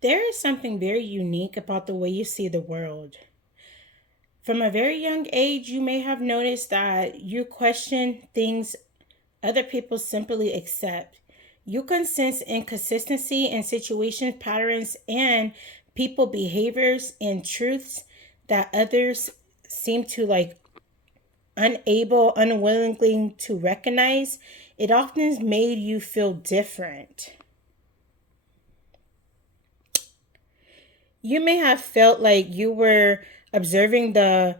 There is something very unique about the way you see the world. From a very young age, you may have noticed that you question things other people simply accept. You can sense inconsistency in situation patterns and people behaviors and truths that others seem to unable, unwillingly to recognize. It often made you feel different. You may have felt like you were observing the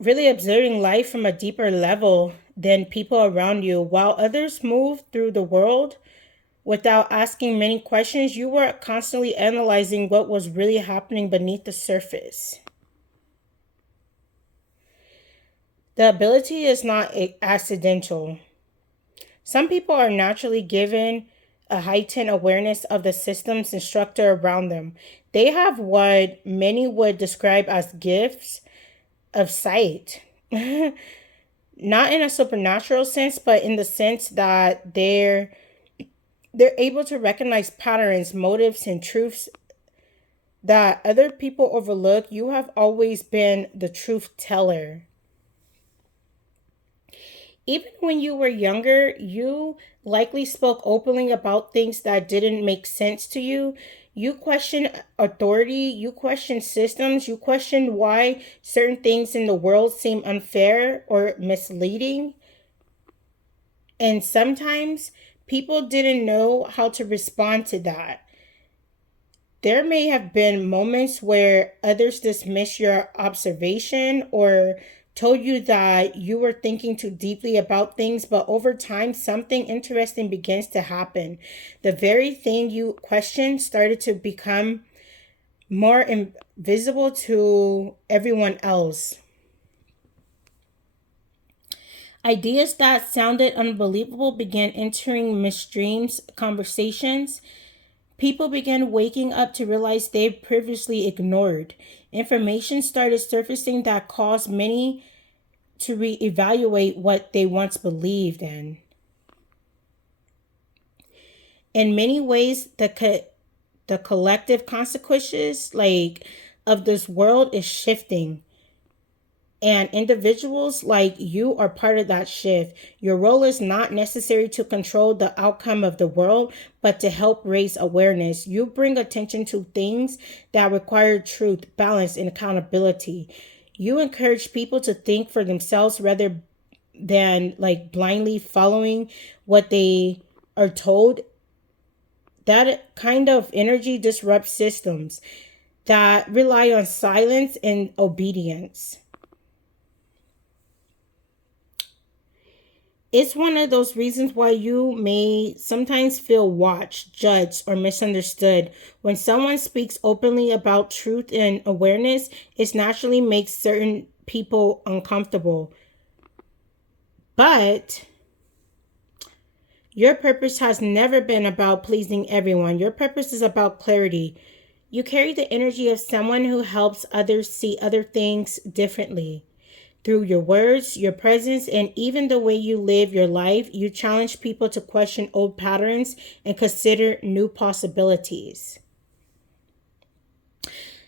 really observing life from a deeper level than people around you. While others move through the world without asking many questions, you were constantly analyzing what was really happening beneath the surface. The ability is not accidental. Some people are naturally given a heightened awareness of the systems and structure around them. They have what many would describe as gifts of sight. Not in a supernatural sense, but in the sense that they're able to recognize patterns, motives, and truths that other people overlook. You have always been the truth teller. Even when you were younger, you likely spoke openly about things that didn't make sense to you. You questioned authority, you questioned systems, you questioned why certain things in the world seem unfair or misleading. And sometimes people didn't know how to respond to that. There may have been moments where others dismissed your observation or told you that you were thinking too deeply about things, but over time, something interesting begins to happen. The very thing you questioned started to become more invisible to everyone else. Ideas that sounded unbelievable began entering Miss Dream's conversations. People began waking up to realize they previously ignored. Information started surfacing that caused many to reevaluate what they once believed in. In many ways, the collective consequences of this world is shifting. And individuals like you are part of that shift. Your role is not necessary to control the outcome of the world, but to help raise awareness. You bring attention to things that require truth, balance, and accountability. You encourage people to think for themselves rather than blindly following what they are told. That kind of energy disrupts systems that rely on silence and obedience. It's one of those reasons why you may sometimes feel watched, judged, or misunderstood. When someone speaks openly about truth and awareness, it naturally makes certain people uncomfortable. But your purpose has never been about pleasing everyone. Your purpose is about clarity. You carry the energy of someone who helps others see other things differently. Through your words, your presence, and even the way you live your life, you challenge people to question old patterns and consider new possibilities.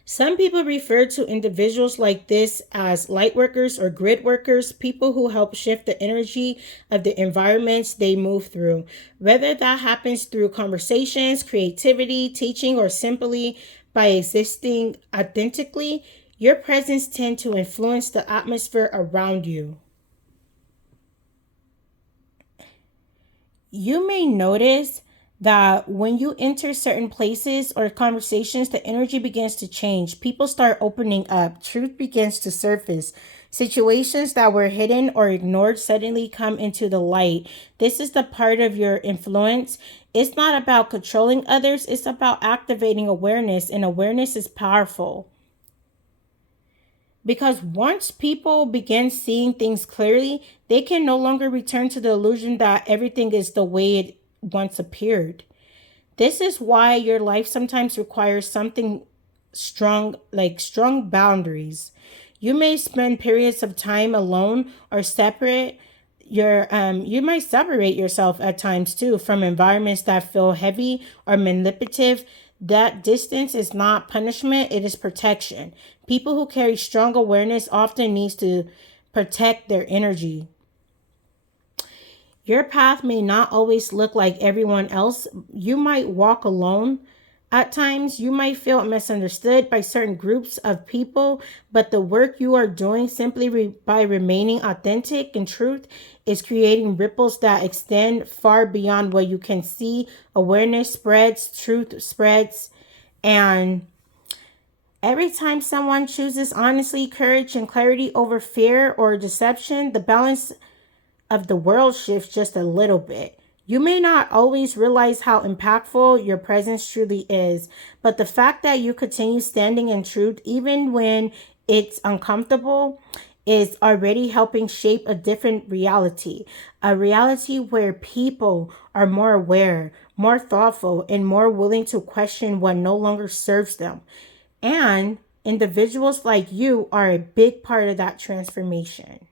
Some people refer to individuals like this as light workers or grid workers, people who help shift the energy of the environments they move through. Whether that happens through conversations, creativity, teaching, or simply by existing authentically, your presence tends to influence the atmosphere around you. You may notice that when you enter certain places or conversations, the energy begins to change. People start opening up, truth begins to surface. Situations that were hidden or ignored suddenly come into the light. This is the part of your influence. It's not about controlling others, it's about activating awareness, and awareness is powerful. Because once people begin seeing things clearly, they can no longer return to the illusion that everything is the way it once appeared. This is why your life sometimes requires something strong, like strong boundaries. You may spend periods of time alone or separate you might separate yourself at times too from environments that feel heavy or manipulative. That distance is not punishment, it is protection. People who carry strong awareness often needs to protect their energy. Your path may not always look like everyone else. You might walk alone. At times, you might feel misunderstood by certain groups of people, but the work you are doing by remaining authentic and truth is creating ripples that extend far beyond what you can see. Awareness spreads, truth spreads, and every time someone chooses honesty, courage, and clarity over fear or deception, the balance of the world shifts just a little bit. You may not always realize how impactful your presence truly is, but the fact that you continue standing in truth, even when it's uncomfortable, is already helping shape a different reality. A reality where people are more aware, more thoughtful, and more willing to question what no longer serves them. And individuals like you are a big part of that transformation.